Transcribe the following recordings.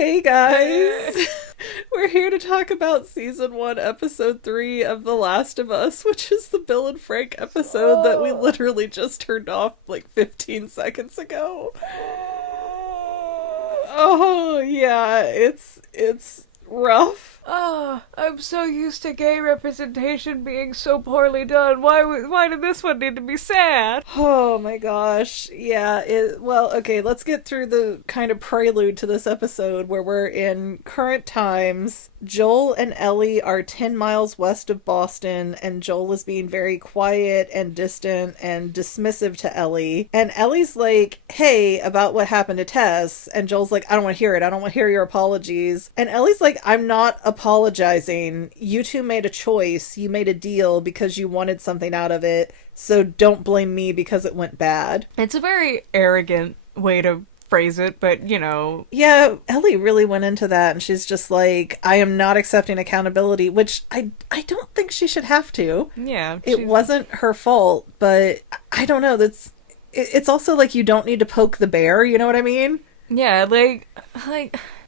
Hey guys! We're here to talk about season 1, episode 3 of The Last of Us, which is the Bill and Frank episode that we literally just turned off like 15 seconds ago. Oh, yeah, it's rough. Oh, I'm so used to gay representation being so poorly done. Why did this one need to be sad? Oh my gosh. Yeah, well, okay, let's get through the kind of prelude to this episode where we're in current times. Joel and Ellie are 10 miles west of Boston, and Joel is being very quiet and distant and dismissive to Ellie. And Ellie's like, hey, about what happened to Tess. And Joel's like, I don't want to hear it. I don't want to hear your apologies. And Ellie's like, I'm not apologizing. You two made a choice. You made a deal because you wanted something out of it. So don't blame me because it went bad. It's a very arrogant way to phrase it, but you know. Yeah, Ellie really went into that, and she's just like, I am not accepting accountability, which I don't think she should have to. Yeah. It wasn't her fault, but I don't know. It's also like you don't need to poke the bear, you know what I mean? Yeah, like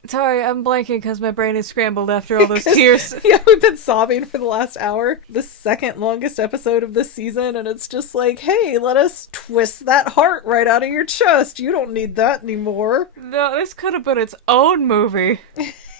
sorry, I'm blanking because my brain is scrambled after all those tears. Yeah, we've been sobbing for the last hour. The second longest episode of this season, and it's just like, hey, let us twist that heart right out of your chest. You don't need that anymore. No, this could have been its own movie.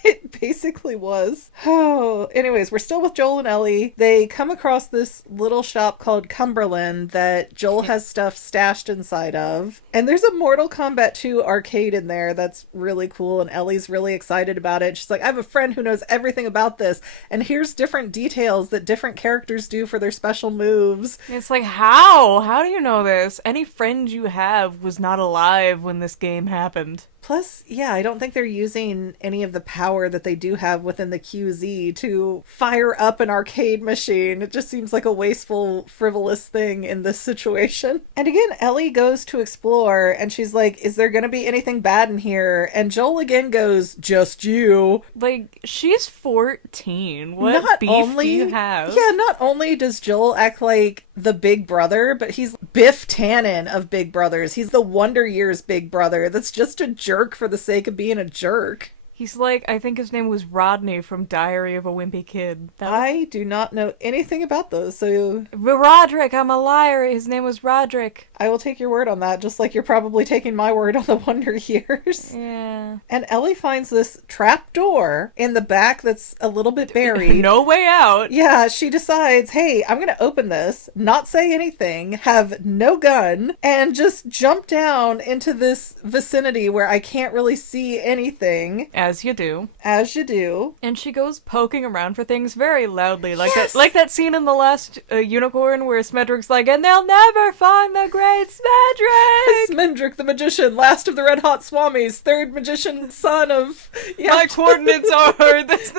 It basically was. Oh, anyways, we're still with Joel and Ellie. They come across this little shop called Cumberland that Joel has stuff stashed inside of. And there's a Mortal Kombat 2 arcade in there that's really cool, and Ellie's really excited about it. She's like, I have a friend who knows everything about this, and here's different details that different characters do for their special moves. It's like, how? How do you know this? Any friend you have was not alive when this game happened. Plus, yeah, I don't think they're using any of the power that they do have within the QZ to fire up an arcade machine. It just seems like a wasteful, frivolous thing in this situation. And again, Ellie goes to explore, and she's like, is there gonna be anything bad in here? And Joel again goes, just you. Like, she's 14. What beef do you have? Yeah, not only does Joel act like the big brother, but he's Biff Tannen of Big Brothers. He's the Wonder Years big brother that's just a jerk for the sake of being a jerk. He's like, I think his name was Rodney from Diary of a Wimpy Kid. I do not know anything about those, so... Roderick, I'm a liar. His name was Roderick. I will take your word on that, just like you're probably taking my word on the Wonder Years. Yeah. And Ellie finds this trap door in the back that's a little bit buried. No way out. Yeah, she decides, hey, I'm gonna open this, not say anything, have no gun, and just jump down into this vicinity where I can't really see anything. As you do. As you do. And she goes poking around for things very loudly, like that scene in The Last Unicorn where Smedrick's like, and they'll never find the great Smedrick! Smendrick the magician, last of the Red Hot Swamis, third magician son of... Yeah. My coordinates are this.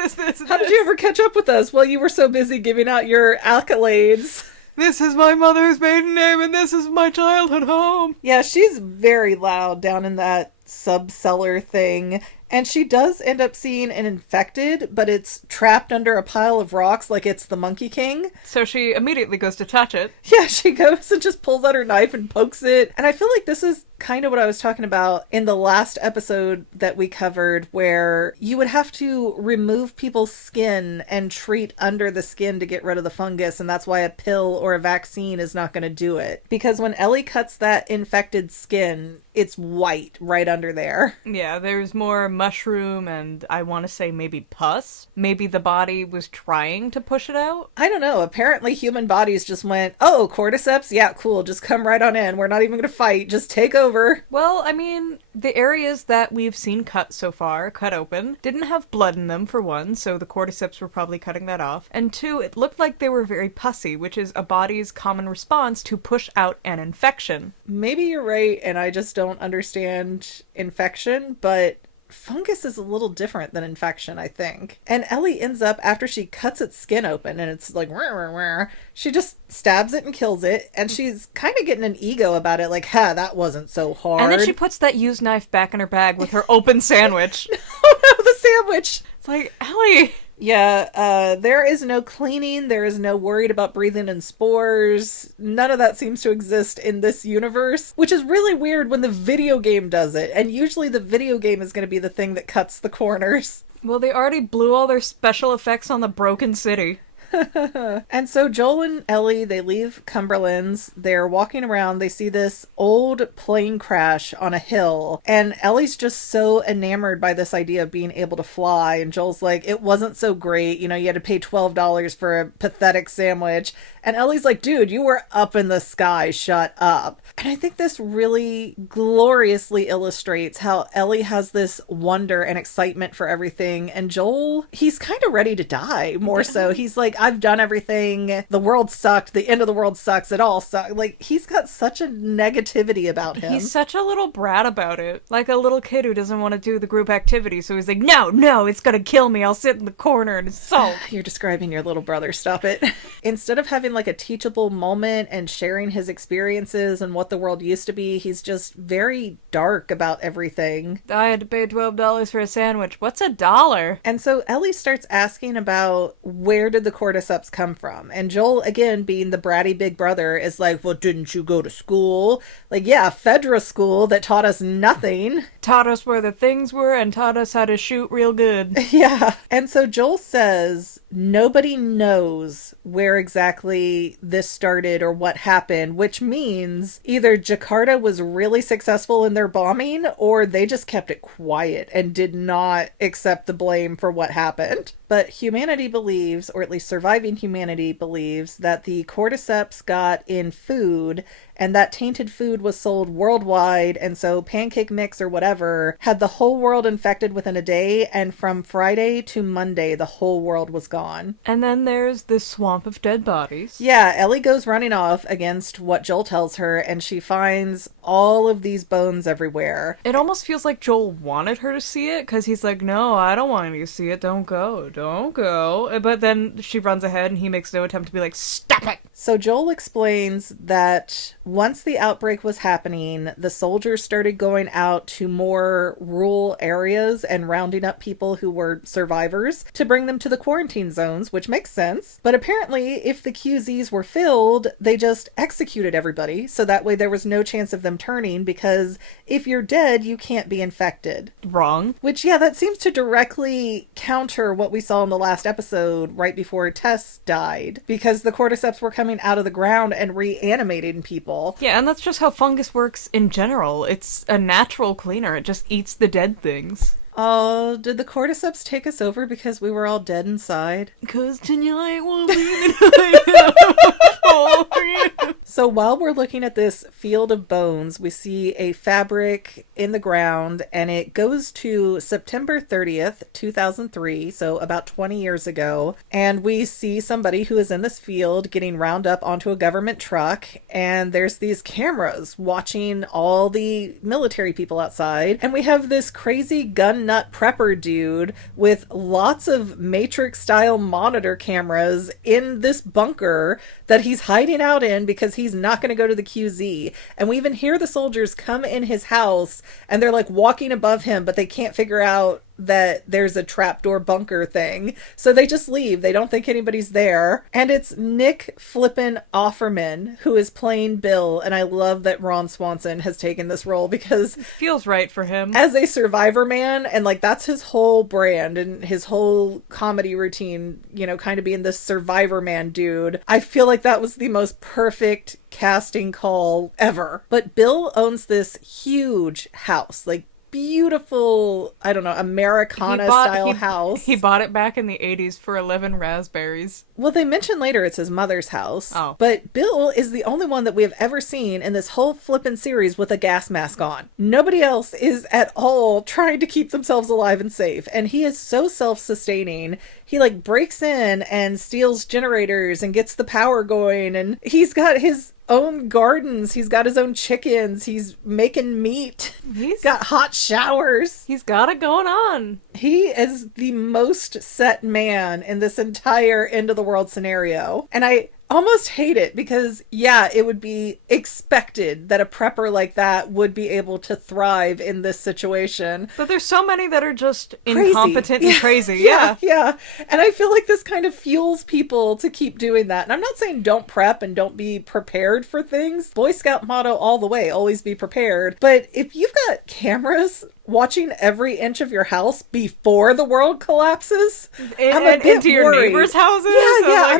How did you ever catch up with us? Well, you were so busy giving out your accolades. This is my mother's maiden name, and this is my childhood home. Yeah, she's very loud down in that sub-cellar thing. And she does end up seeing an infected, but it's trapped under a pile of rocks like it's the Monkey King. So she immediately goes to touch it. Yeah, she goes and just pulls out her knife and pokes it. And I feel like this is kind of what I was talking about in the last episode that we covered, where you would have to remove people's skin and treat under the skin to get rid of the fungus, and that's why a pill or a vaccine is not going to do it. Because when Ellie cuts that infected skin, it's white right under there. Yeah, there's more mushroom and I want to say maybe pus. Maybe the body was trying to push it out? I don't know. Apparently human bodies just went, oh, cordyceps? Yeah, cool. Just come right on in. We're not even going to fight. Just take over. Well, I mean, the areas that we've seen cut so far, cut open, didn't have blood in them for one, so the cordyceps were probably cutting that off. And two, it looked like they were very pussy, which is a body's common response to push out an infection. Maybe you're right, and I just don't understand infection, but fungus is a little different than infection, I think. And Ellie ends up, after she cuts its skin open and it's like, rah, rah, rah, she just stabs it and kills it, and she's kind of getting an ego about it, like, that wasn't so hard. And then she puts that used knife back in her bag with her open sandwich. Oh no, the sandwich! It's like, Ellie, Yeah, there is no cleaning, there is no worried about breathing in spores. None of that seems to exist in this universe, which is really weird when the video game does it. And usually the video game is going to be the thing that cuts the corners. Well, they already blew all their special effects on the broken city. And so Joel and Ellie, they leave Cumberland's. They're walking around. They see this old plane crash on a hill. And Ellie's just so enamored by this idea of being able to fly. And Joel's like, it wasn't so great. You know, you had to pay $12 for a pathetic sandwich. And Ellie's like, dude, you were up in the sky. Shut up. And I think this really gloriously illustrates how Ellie has this wonder and excitement for everything. And Joel, he's kind of ready to die more so. He's like, I've done everything. The world sucked. The end of the world sucks. It all sucks. Like, he's got such a negativity about him. He's such a little brat about it. Like a little kid who doesn't want to do the group activity. So he's like, no, it's going to kill me. I'll sit in the corner and sulk. You're describing your little brother. Stop it. Instead of having like a teachable moment and sharing his experiences and what the world used to be, he's just very dark about everything. I had to pay $12 for a sandwich. What's $1? And so Ellie starts asking about where did the cordyceps come from? And Joel, again, being the bratty big brother, is like, well, didn't you go to school? Like, yeah, Fedra school that taught us nothing. Taught us where the things were and taught us how to shoot real good. Yeah. And so Joel says nobody knows where exactly this started or what happened, which means either Jakarta was really successful in their bombing or they just kept it quiet and did not accept the blame for what happened. But humanity believes, or at least surviving humanity believes, that the cordyceps got in food and that tainted food was sold worldwide, and so Pancake Mix or whatever had the whole world infected within a day, and from Friday to Monday the whole world was gone. And then there's this swamp of dead bodies. Yeah, Ellie goes running off against what Joel tells her, and she finds all of these bones everywhere. It almost feels like Joel wanted her to see it, because he's like, no, I don't want you to see it, don't go. But then she runs ahead and he makes no attempt to be like, stop it! So Joel explains that once the outbreak was happening, the soldiers started going out to more rural areas and rounding up people who were survivors to bring them to the quarantine zones, which makes sense. But apparently, if the QZs were filled, they just executed everybody, so that way there was no chance of them turning, because if you're dead, you can't be infected. Wrong. Which, yeah, that seems to directly counter what we saw in the last episode right before Tess died, because the cordyceps were coming out of the ground and reanimating people. Yeah, and that's just how fungus works in general. It's a natural cleaner. It just eats the dead things. Oh, did the cordyceps take us over because we were all dead inside? Because tonight will be the night for you. So while we're looking at this field of bones, we see a fabric in the ground, and it goes to September 30th, 2003, so about 20 years ago. And we see somebody who is in this field getting round up onto a government truck, and there's these cameras watching all the military people outside. And we have this crazy gun nut prepper dude with lots of Matrix-style monitor cameras in this bunker that he's hiding out in because he's not going to go to the QZ. And we even hear the soldiers come in his house and they're like walking above him, but they can't figure out that there's a trapdoor bunker thing. So they just leave. They don't think anybody's there. And it's Nick flippin' Offerman who is playing Bill. And I love that Ron Swanson has taken this role because it feels right for him. As a survivor man, and like that's his whole brand and his whole comedy routine, you know, kind of being this survivor man dude. I feel like that was the most perfect casting call ever. But Bill owns this huge house, like beautiful, I don't know, Americana-style house. He bought it back in the 80s for 11 raspberries. Well, they mention later it's his mother's house. Oh. But Bill is the only one that we have ever seen in this whole flippin' series with a gas mask on. Nobody else is at all trying to keep themselves alive and safe. And he is so self-sustaining. He like breaks in and steals generators and gets the power going. And he's got his own gardens. He's got his own chickens. He's making meat. He's got hot showers. He's got it going on. He is the most set man in this entire end of the world scenario. And almost hate it because, yeah, it would be expected that a prepper like that would be able to thrive in this situation. But there's so many that are just Crazy. incompetent and crazy. Yeah. And I feel like this kind of fuels people to keep doing that. And I'm not saying don't prep and don't be prepared for things. Boy Scout motto all the way, always be prepared. But if you've got cameras watching every inch of your house before the world collapses, I'm a bit into your worried. neighbors' houses,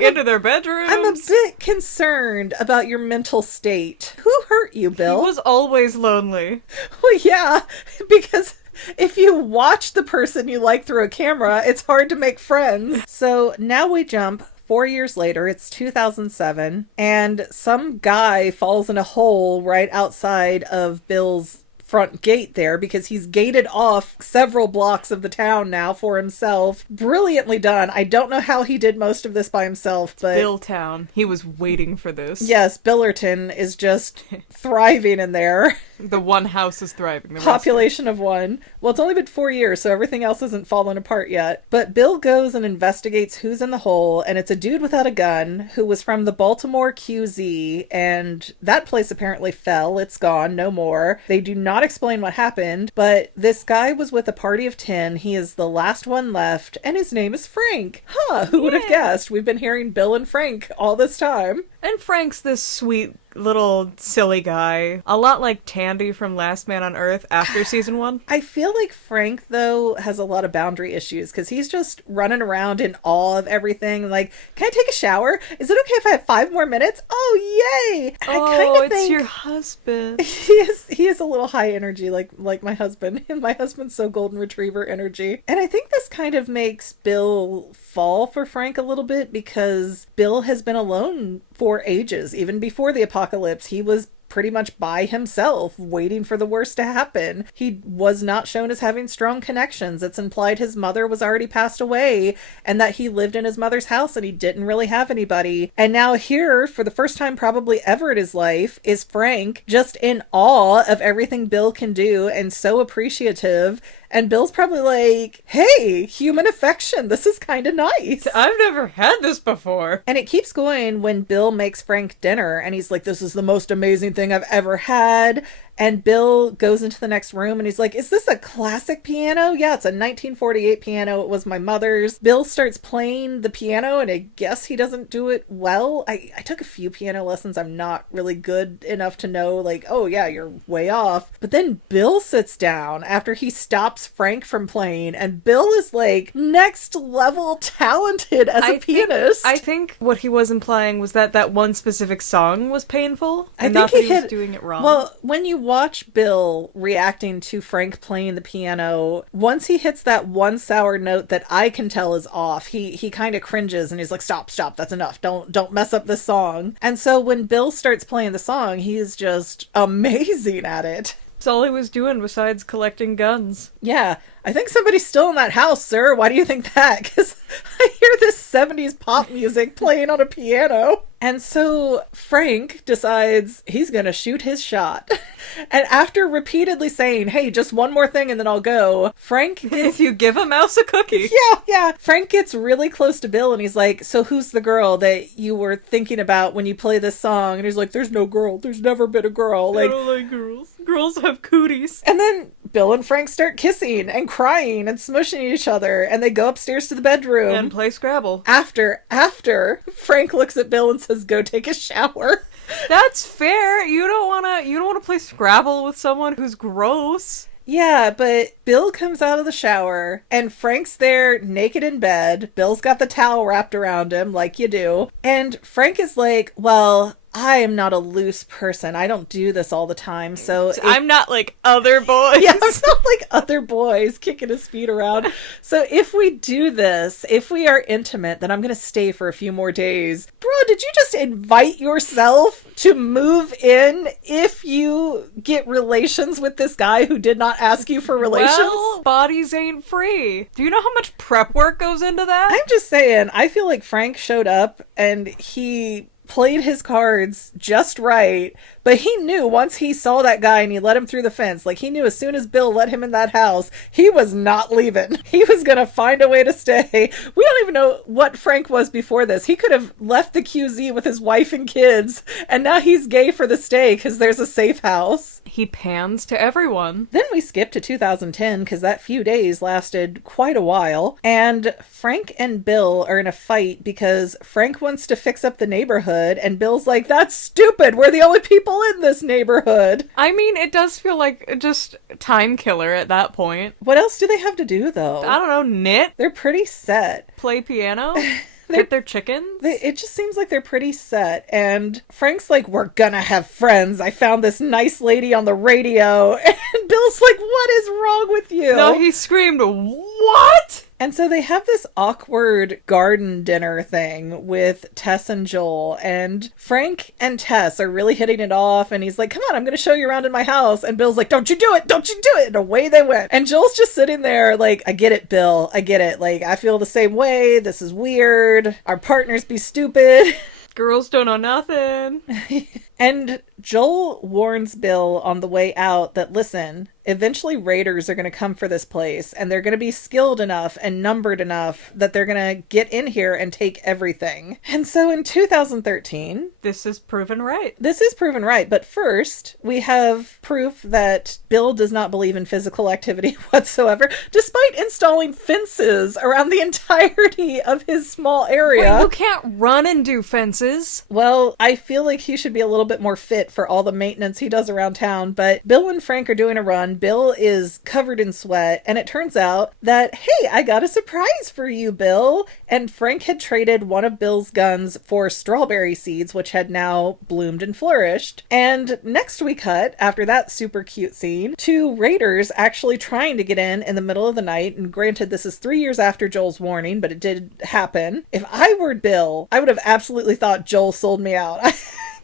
into their bedrooms. I'm a bit concerned about your mental state. Who hurt you, Bill? He was always lonely. Well, yeah, because if you watch the person you like through a camera, it's hard to make friends. So now we jump 4 years later, it's 2007, and some guy falls in a hole right outside of Bill's front gate there because he's gated off several blocks of the town now for himself. Brilliantly done. I don't know how he did most of this by himself, but Billtown. He was waiting for this. Yes, Billerton is just thriving in there. The one house is thriving. Population of one. Well, it's only been 4 years, so everything else isn't fallen apart yet. But Bill goes and investigates who's in the hole, and it's a dude without a gun who was from the Baltimore QZ, and that place apparently fell. It's gone. No more. They do not explain what happened, but this guy was with a party of 10. He is the last one left, and his name is Frank. Huh, who would have guessed? We've been hearing Bill and Frank all this time. And Frank's this sweet little silly guy. A lot like Tandy from Last Man on Earth after season 1. I feel like Frank, though, has a lot of boundary issues because he's just running around in awe of everything. Like, can I take a shower? Is it okay if I have 5 more minutes? Oh, yay! And I kind of think your husband. He is a little high energy, like my husband. My husband's so golden retriever energy. And I think this kind of makes Bill fall for Frank a little bit because Bill has been alone for ages. Even before the apocalypse, he was pretty much by himself, waiting for the worst to happen. He was not shown as having strong connections. It's implied his mother was already passed away and that he lived in his mother's house and he didn't really have anybody. And now here, for the first time probably ever in his life, is Frank just in awe of everything Bill can do and so appreciative. And Bill's probably like, hey, human affection, this is kind of nice. I've never had this before. And it keeps going when Bill makes Frank dinner and he's like, this is the most amazing thing I've ever had. And Bill goes into the next room and he's like, is this a classic piano? Yeah, it's a 1948 piano. It was my mother's. Bill starts playing the piano and I guess he doesn't do it well. I took a few piano lessons. I'm not really good enough to know, like, oh yeah, you're way off. But then Bill sits down after he stops Frank from playing and Bill is like next level talented as a pianist. I think what he was implying was that one specific song was painful. I think not that he was doing it wrong. Well, when you watch Bill reacting to Frank playing the piano, once he hits that one sour note that I can tell is off, he kind of cringes and he's like, stop, that's enough. Don't mess up this song. And so when Bill starts playing the song, he's just amazing at it. That's all he was doing besides collecting guns. Yeah. I think somebody's still in that house, sir. Why do you think that? Because I hear this 70s pop music playing on a piano. And so Frank decides he's going to shoot his shot. And after repeatedly saying, hey, just one more thing and then I'll go, Frank gets... If you give a mouse a cookie. Yeah. Frank gets really close to Bill and he's like, so who's the girl that you were thinking about when you play this song? And he's like, there's no girl. There's never been a girl. I don't like girls. Girls have cooties. And then Bill and Frank start kissing and crying and smushing each other, and they go upstairs to the bedroom and play Scrabble. After Frank looks at Bill and says, "Go take a shower." That's fair. You don't want to play Scrabble with someone who's gross. Yeah, but Bill comes out of the shower, and Frank's there naked in bed. Bill's got the towel wrapped around him, like you do. And Frank is like, well, I am not a loose person. I don't do this all the time, so... I'm not like other boys. Yeah, I'm not like other boys kicking his feet around. So if we do this, if we are intimate, then I'm going to stay for a few more days. Bro, did you just invite yourself to move in if you get relations with this guy who did not ask you for relations? Well, bodies ain't free. Do you know how much prep work goes into that? I'm just saying, I feel like Frank showed up and he played his cards just right, But he knew once he saw that guy and he let him through the fence, like he knew as soon as Bill let him in that house, he was not leaving. He was going to find a way to stay. We don't even know what Frank was before this. He could have left the QZ with his wife and kids, and now he's gay for the stay because there's a safe house. He pans to everyone. Then we skip to 2010 because that few days lasted quite a while, and Frank and Bill are in a fight because Frank wants to fix up the neighborhood, and Bill's like, that's stupid, we're the only people in this neighborhood. I mean, it does feel like just time killer at that point. What else do they have to do, though? I don't know, knit? They're pretty set. Play piano? Hit their chickens? It just seems like they're pretty set. And Frank's like, we're gonna have friends. I found this nice lady on the radio. And Bill's like, what is wrong with you? No, he screamed, what? And so they have this awkward garden dinner thing with Tess and Joel. And Frank and Tess are really hitting it off. And he's like, come on, I'm going to show you around in my house. And Bill's like, don't you do it. Don't you do it. And away they went. And Joel's just sitting there like, I get it, Bill. I get it. Like, I feel the same way. This is weird. Our partners be stupid. Girls don't know nothing. And Joel warns Bill on the way out that, listen, eventually raiders are going to come for this place, and they're going to be skilled enough and numbered enough that they're going to get in here and take everything. And so in 2013... This is proven right. This is proven right, but first, we have proof that Bill does not believe in physical activity whatsoever, despite installing fences around the entirety of his small area. Wait, you can't run and do fences. Well, I feel like he should be a little bit more fit for all the maintenance he does around town, but Bill and Frank are doing a run. Bill is covered in sweat, and it turns out that, hey, I got a surprise for you, Bill. And Frank had traded one of Bill's guns for strawberry seeds, which had now bloomed and flourished. And next we cut, after that super cute scene, to raiders actually trying to get in the middle of the night. And granted, this is 3 years after Joel's warning, but it did happen. If I were Bill, I would have absolutely thought Joel sold me out.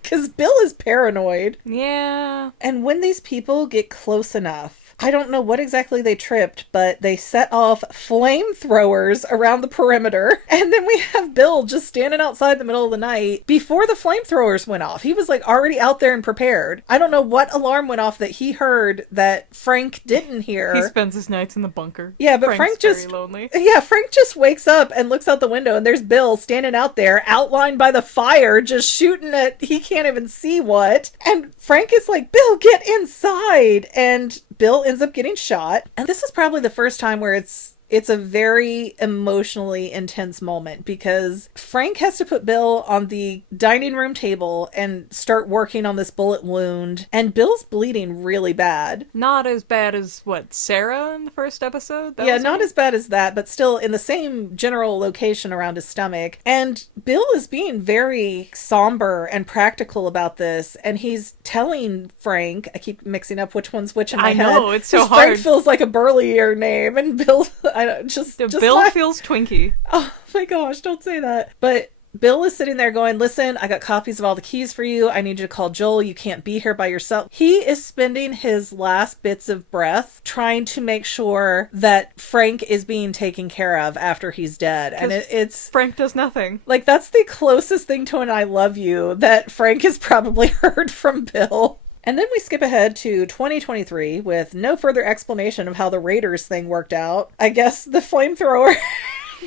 Because Bill is paranoid. Yeah. And when these people get close enough, I don't know what exactly they tripped, but they set off flamethrowers around the perimeter. And then we have Bill just standing outside the middle of the night before the flamethrowers went off. He was like already out there and prepared. I don't know what alarm went off that he heard that Frank didn't hear. He spends his nights in the bunker. Yeah, but Frank's Frank just... very lonely. Yeah, Frank just wakes up and looks out the window, and there's Bill standing out there, outlined by the fire, just shooting at he can't even see what. And Frank is like, Bill, get inside! And Bill ends up getting shot. And this is probably the first time where it's a very emotionally intense moment, because Frank has to put Bill on the dining room table and start working on this bullet wound, and Bill's bleeding really bad. Not as bad as, what, Sarah in the first episode? Yeah, not as bad as that, but still in the same general location around his stomach. And Bill is being very somber and practical about this, and he's telling Frank, I keep mixing up which one's which in my head. I know, it's so hard. Frank feels like a burlier name, and Bill... just Bill like, feels Twinkie. Oh my gosh, don't say that. But Bill is sitting there going, listen, I got copies of all the keys for you. I need you to call Joel. You can't be here by yourself. He is spending his last bits of breath trying to make sure that Frank is being taken care of after he's dead. And it's... Frank does nothing. Like, that's the closest thing to an I love you that Frank has probably heard from Bill. And then we skip ahead to 2023 with no further explanation of how the Raiders thing worked out. I guess the flamethrower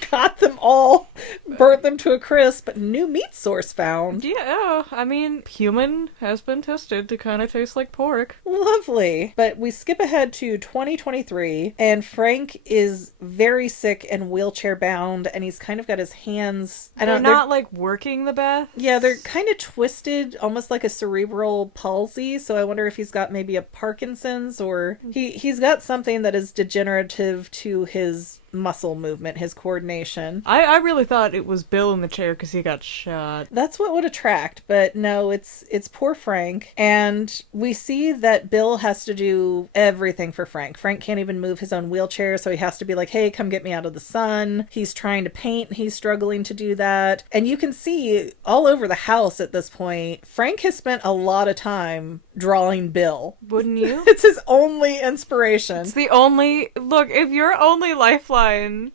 got them all, burnt them to a crisp, new meat source found. Yeah, I mean, human has been tested to kind of taste like pork. Lovely. But we skip ahead to 2023, and Frank is very sick and wheelchair bound, and he's kind of got his hands... They're not like working the best? Yeah, they're kind of twisted, almost like a cerebral palsy, so I wonder if he's got maybe a Parkinson's, or he's got something that is degenerative to his muscle movement, his coordination. I really thought it was Bill in the chair because he got shot. That's what would attract, but no, it's poor Frank. And we see that Bill has to do everything for Frank. Frank can't even move his own wheelchair, so he has to be like, hey, come get me out of the sun. He's trying to paint, he's struggling to do that. And you can see all over the house at this point, Frank has spent a lot of time drawing Bill. Wouldn't you? It's his only inspiration. It's the only... Look, if your only lifeline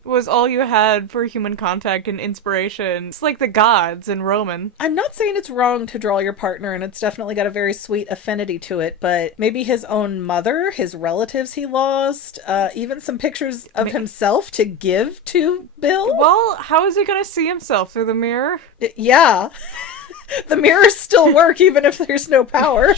was all you had had for human contact and inspiration. It's like the gods in Roman. I'm not saying it's wrong to draw your partner, and it's definitely got a very sweet affinity to it, but maybe his own mother, his relatives he lost, even some pictures of himself to give to Bill? Well, how is he gonna see himself through the mirror? Yeah. The mirrors still work even if there's no power.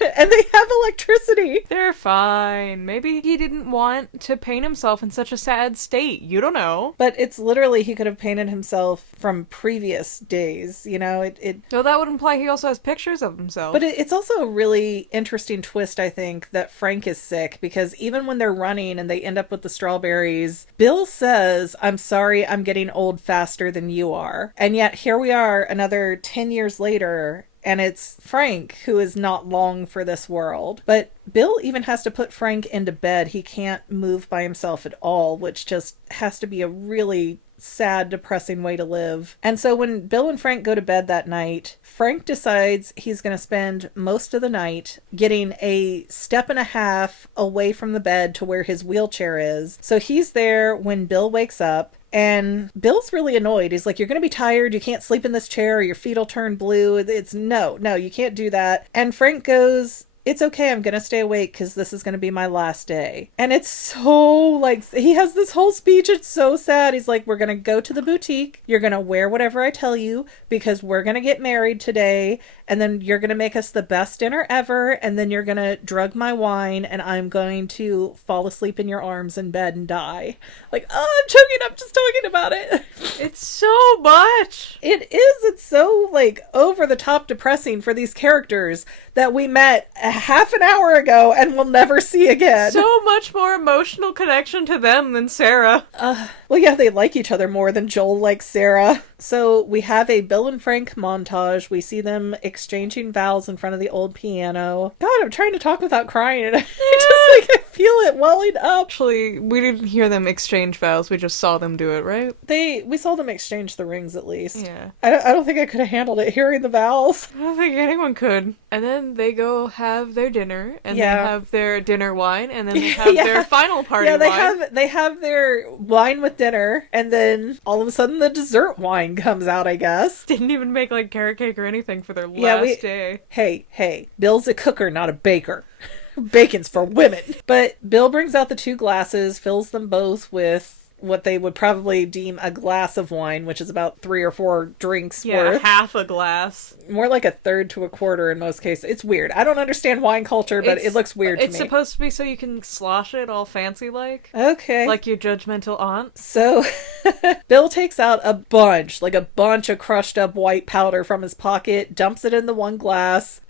And they have electricity. They're fine. Maybe he didn't want to paint himself in such a sad state. You don't know. But it's literally, he could have painted himself from previous days, you know? So that would imply he also has pictures of himself. But it's also a really interesting twist, I think, that Frank is sick, because even when they're running and they end up with the strawberries, Bill says, "I'm sorry, I'm getting old faster than you are." And yet here we are another 10 years later, and it's Frank who is not long for this world. But Bill even has to put Frank into bed. He can't move by himself at all, which just has to be a really sad, depressing way to live. And so when Bill and Frank go to bed that night, Frank decides he's going to spend most of the night getting a step and a half away from the bed to where his wheelchair is. So he's there when Bill wakes up. And Bill's really annoyed. He's like, "You're going to be tired. You can't sleep in this chair or your feet will turn blue." It's no, you can't do that. And Frank goes, "It's okay, I'm gonna stay awake because this is gonna be my last day." And it's so, like, he has this whole speech, it's so sad. He's like, "We're gonna go to the boutique, you're gonna wear whatever I tell you, because we're gonna get married today, and then you're gonna make us the best dinner ever, and then you're gonna drug my wine, and I'm going to fall asleep in your arms in bed and die." Like, oh, I'm choking up just talking about it. It's so much. It is. It's so, like, over the top depressing for these characters that we met a half an hour ago and will never see again. So much more emotional connection to them than Sarah. Well, yeah, they like each other more than Joel likes Sarah. So we have a Bill and Frank montage. We see them exchanging vows in front of the old piano. God, I'm trying to talk without crying, and I just, like, I feel it welling up. Actually, we didn't hear them exchange vows. We just saw them do it, right? We saw them exchange the rings, at least. Yeah. I don't think I could have handled it hearing the vows. I don't think anyone could. And then they go have their dinner, and they have their dinner wine, and then they have their final party wine. They have their wine with dinner, and then all of a sudden the dessert wine comes out, I guess. Didn't even make, like, carrot cake or anything for their last day. Hey, Bill's a cooker, not a baker. Bacon's for women. But Bill brings out the 2 glasses, fills them both with what they would probably deem a glass of wine, which is about 3 or 4 drinks worth. Half a glass. More like a third to a quarter in most cases. It's weird. I don't understand wine culture, but it looks weird to me. It's supposed to be so you can slosh it all fancy-like. Okay. Like your judgmental aunt. So, Bill takes out a bunch of crushed up white powder from his pocket, dumps it in the one glass,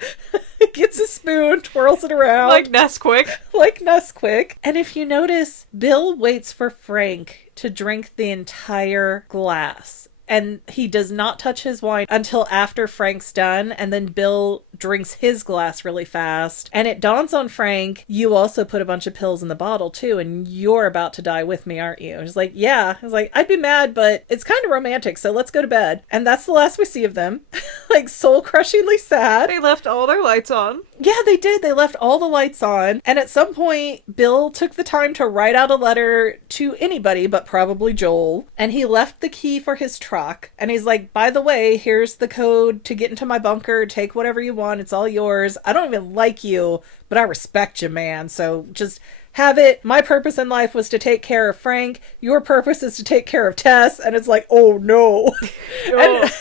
gets a spoon, twirls it around. Like Nesquik. Like Nesquik. And if you notice, Bill waits for Frank to drink the entire glass. And he does not touch his wine until after Frank's done, and then Bill drinks his glass really fast. And it dawns on Frank, "You also put a bunch of pills in the bottle too, and you're about to die with me, aren't you?" He's like, "Yeah." He's like, "I'd be mad, but it's kind of romantic, so let's go to bed." And that's the last we see of them. Like, soul-crushingly sad. They left all their lights on. Yeah, they did. They left all the lights on. And at some point, Bill took the time to write out a letter to anybody, but probably Joel. And he left the key for his truck. And he's like, "By the way, here's the code to get into my bunker. Take whatever you want. It's all yours. I don't even like you, but I respect you, man. So just have it. My purpose in life was to take care of Frank. Your purpose is to take care of Tess." And it's like, oh no. And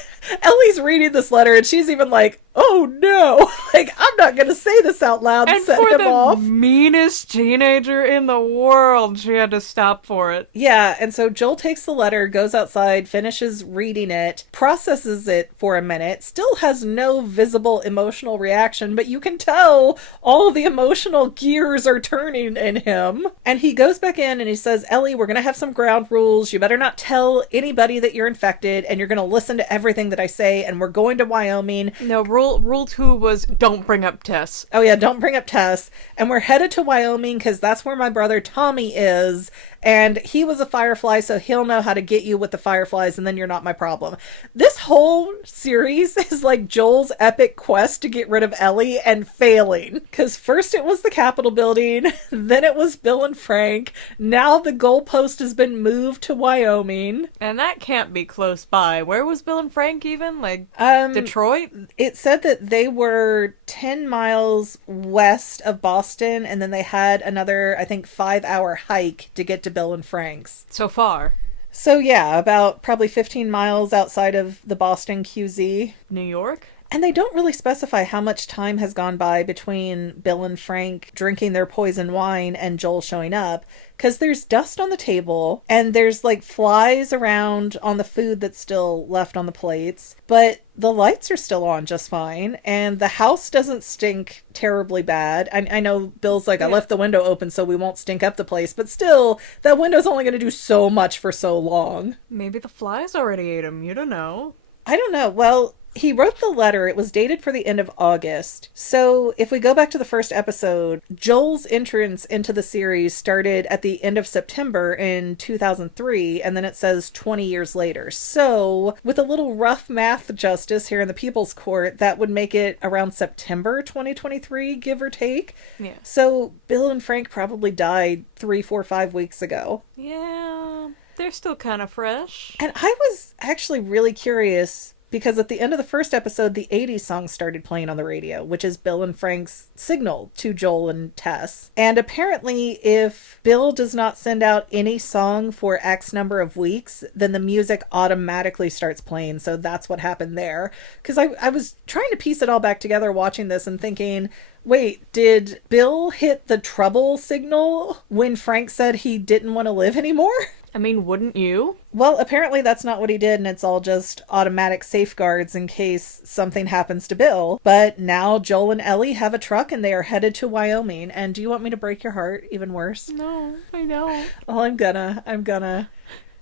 Ellie's reading this letter, and she's even like, "Oh no, like, I'm not gonna say this out loud and set him off." Meanest teenager in the world, she had to stop for it. Yeah, and so Joel takes the letter, goes outside, finishes reading it, processes it for a minute, still has no visible emotional reaction, but you can tell all the emotional gears are turning in him. And he goes back in and he says, "Ellie, we're gonna have some ground rules. You better not tell anybody that you're infected, and you're gonna listen to everything that I say, and we're going to Wyoming." No, rule Rule 2 was don't bring up Tess. Oh yeah, don't bring up Tess. And we're headed to Wyoming because that's where my brother Tommy is. And he was a firefly, so he'll know how to get you with the fireflies, and then you're not my problem. This whole series is like Joel's epic quest to get rid of Ellie and failing. Because first it was the Capitol building, then it was Bill and Frank. Now the goalpost has been moved to Wyoming. And that can't be close by. Where was Bill and Frank even? Like, Detroit? It said that they were 10 miles west of Boston, and then they had another, I think, 5-hour hike to get to Bill and Frank's. So far. So yeah, about probably 15 miles outside of the Boston QZ. New York? And they don't really specify how much time has gone by between Bill and Frank drinking their poison wine and Joel showing up. Because there's dust on the table, and there's like flies around on the food that's still left on the plates. But the lights are still on just fine, and the house doesn't stink terribly bad. I know Bill's like, I left the window open so we won't stink up the place. But still, that window's only going to do so much for so long. Maybe the flies already ate him. You don't know. I don't know. Well, he wrote the letter. It was dated for the end of August. So if we go back to the first episode, Joel's entrance into the series started at the end of September in 2003, and then it says 20 years later. So with a little rough math justice here in the People's Court, that would make it around September 2023, give or take. Yeah. So Bill and Frank probably died 3, 4, 5 weeks ago. Yeah, they're still kind of fresh. And I was actually really curious because at the end of the first episode, the 80s song started playing on the radio, which is Bill and Frank's signal to Joel and Tess. And apparently, if Bill does not send out any song for X number of weeks, then the music automatically starts playing. So that's what happened there. Because I was trying to piece it all back together watching this and thinking, wait, did Bill hit the trouble signal when Frank said he didn't want to live anymore? I mean, wouldn't you? Well, apparently that's not what he did, and it's all just automatic safeguards in case something happens to Bill. But now Joel and Ellie have a truck, and they are headed to Wyoming. And do you want me to break your heart even worse? No, I know. Well, I'm gonna.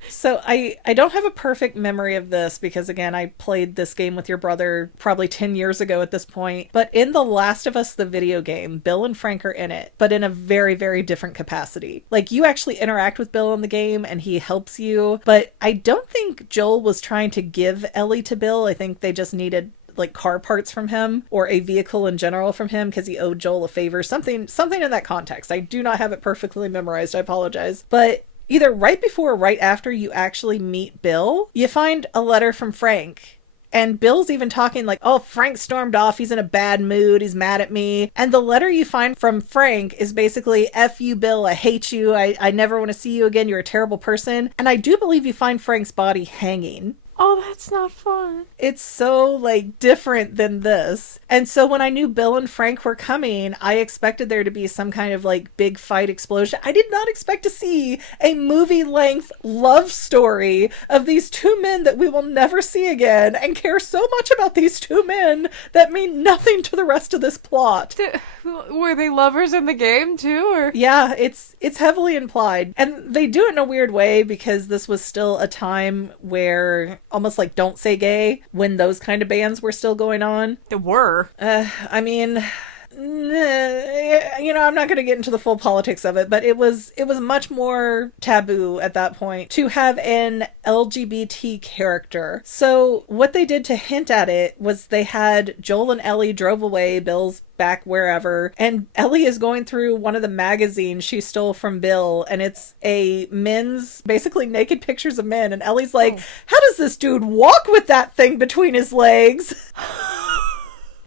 So I don't have a perfect memory of this because, again, I played this game with your brother probably 10 years ago at this point. But in The Last of Us, the video game, Bill and Frank are in it, but in a very, very different capacity. Like, you actually interact with Bill in the game and he helps you. But I don't think Joel was trying to give Ellie to Bill. I think they just needed like car parts from him or a vehicle in general from him because he owed Joel a favor. Something in that context. I do not have it perfectly memorized. I apologize. But either right before or right after you actually meet Bill, you find a letter from Frank. And Bill's even talking like, oh, Frank stormed off. He's in a bad mood. He's mad at me. And the letter you find from Frank is basically, F you, Bill. I hate you. I never want to see you again. You're a terrible person. And I do believe you find Frank's body hanging. Oh, that's not fun. It's so, like, different than this. And so when I knew Bill and Frank were coming, I expected there to be some kind of, like, big fight explosion. I did not expect to see a movie-length love story of these two men that we will never see again and care so much about these two men that mean nothing to the rest of this plot. Were they lovers in the game, too? Or? Yeah, it's heavily implied. And they do it in a weird way because this was still a time where almost like Don't Say Gay, when those kind of bands were still going on. They were. I mean, you know, I'm not going to get into the full politics of it, but it was much more taboo at that point to have an LGBT character. So what they did to hint at it was they had Joel and Ellie drove away, Bill's back wherever, and Ellie is going through one of the magazines she stole from Bill, and it's a men's, basically naked pictures of men, and Ellie's like, how does this dude walk with that thing between his legs?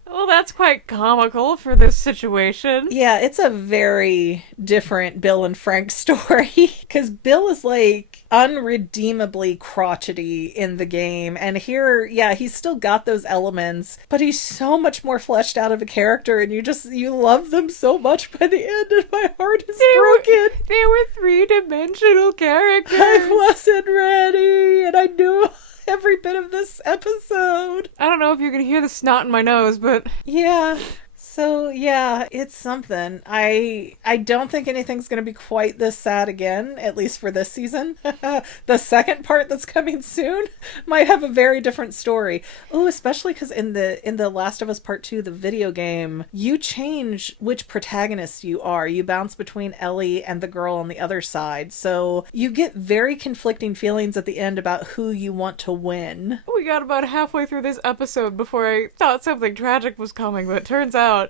Well, that's quite comical for this situation. Yeah, it's a very different Bill and Frank story. Because Bill is like unredeemably crotchety in the game. And here, yeah, he's still got those elements, but he's so much more fleshed out of a character. And you love them so much by the end. And my heart is broken. They were three-dimensional characters. I wasn't ready. And I knew every bit of this episode. I don't know if you can hear the snot in my nose, but... Yeah. So yeah, it's something. I don't think anything's going to be quite this sad again, at least for this season. The second part that's coming soon might have a very different story. Oh, especially because in the Last of Us Part 2, the video game, you change which protagonist you are. You bounce between Ellie and the girl on the other side. So you get very conflicting feelings at the end about who you want to win. We got about halfway through this episode before I thought something tragic was coming, but turns out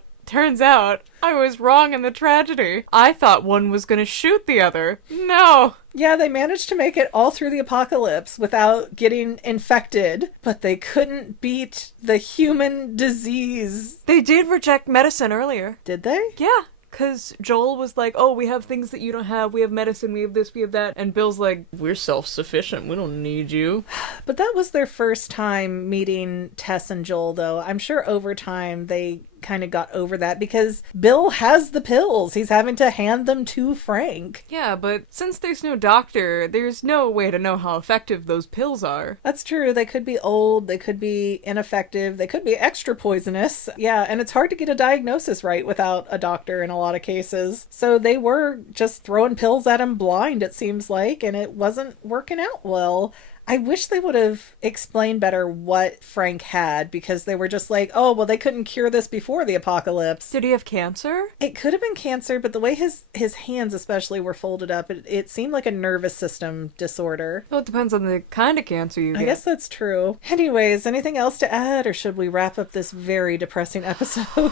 I was wrong in the tragedy. I thought one was gonna shoot the other. No. Yeah, they managed to make it all through the apocalypse without getting infected, but they couldn't beat the human disease. They did reject medicine earlier. Did they? Yeah. Because Joel was like, oh, we have things that you don't have. We have medicine. We have this. We have that. And Bill's like, we're self-sufficient. We don't need you. But that was their first time meeting Tess and Joel, though. I'm sure over time they kind of got over that because Bill has the pills. He's having to hand them to Frank. Yeah, but since there's no doctor, there's no way to know how effective those pills are. That's true. They could be old. They could be ineffective. They could be extra poisonous. Yeah, and it's hard to get a diagnosis right without a doctor in a lot of cases. So they were just throwing pills at him blind, it seems like, and it wasn't working out well. I wish they would have explained better what Frank had, because they were just like, oh, well, they couldn't cure this before the apocalypse. Did he have cancer? It could have been cancer, but the way his hands especially were folded up, it seemed like a nervous system disorder. Well, it depends on the kind of cancer you get. I guess that's true. Anyways, anything else to add, or should we wrap up this very depressing episode?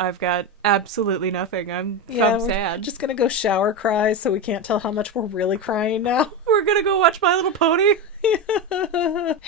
I've got absolutely nothing. I'm sad. We're just gonna go shower cry so we can't tell how much we're really crying now. We're gonna go watch My Little Pony.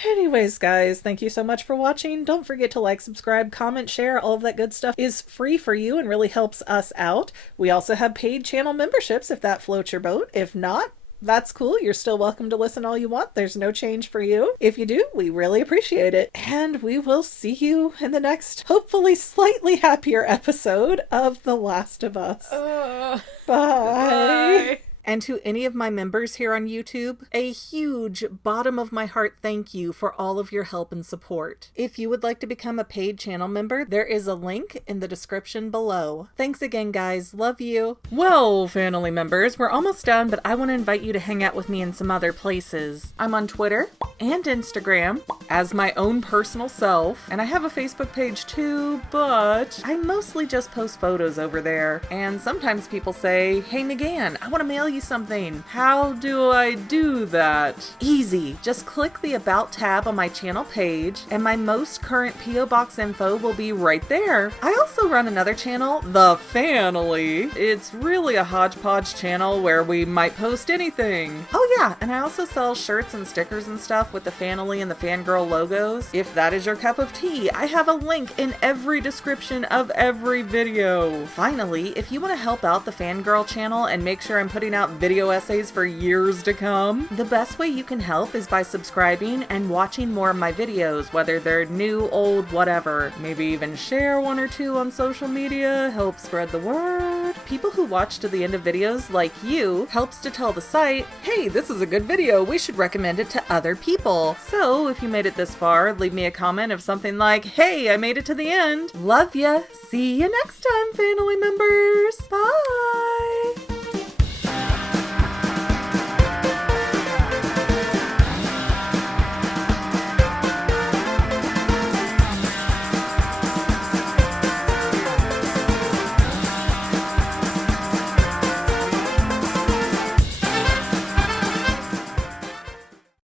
Anyways, guys, thank you so much for watching. Don't forget to like, subscribe, comment, share. All of that good stuff is free for you and really helps us out. We also have paid channel memberships if that floats your boat. If not, that's cool. You're still welcome to listen all you want. There's no change for you. If you do, we really appreciate it. And we will see you in the next, hopefully slightly happier episode of The Last of Us. Bye. Bye. And to any of my members here on YouTube, a huge bottom of my heart thank you for all of your help and support. If you would like to become a paid channel member, there is a link in the description below. Thanks again, guys. Love you. Well, family members, we're almost done, but I want to invite you to hang out with me in some other places. I'm on Twitter and Instagram as my own personal self, and I have a Facebook page too, but I mostly just post photos over there. And sometimes people say, hey, McGann, I want to mail you something. How do I do that? Easy. Just click the About tab on my channel page, and my most current P.O. Box info will be right there. I also run another channel, The Family. It's really a hodgepodge channel where we might post anything. Oh yeah, and I also sell shirts and stickers and stuff with the Family and the Fangirl logos. If that is your cup of tea, I have a link in every description of every video. Finally, if you want to help out the Fangirl channel and make sure I'm putting out video essays for years to come, the best way you can help is by subscribing and watching more of my videos, whether they're new, old, whatever. Maybe even share one or two on social media, help spread the word. People who watch to the end of videos, like you, helps to tell the site, hey, this is a good video, we should recommend it to other people. So if you made it this far, leave me a comment of something like, hey, I made it to the end. Love ya. See you next time, family members. Bye.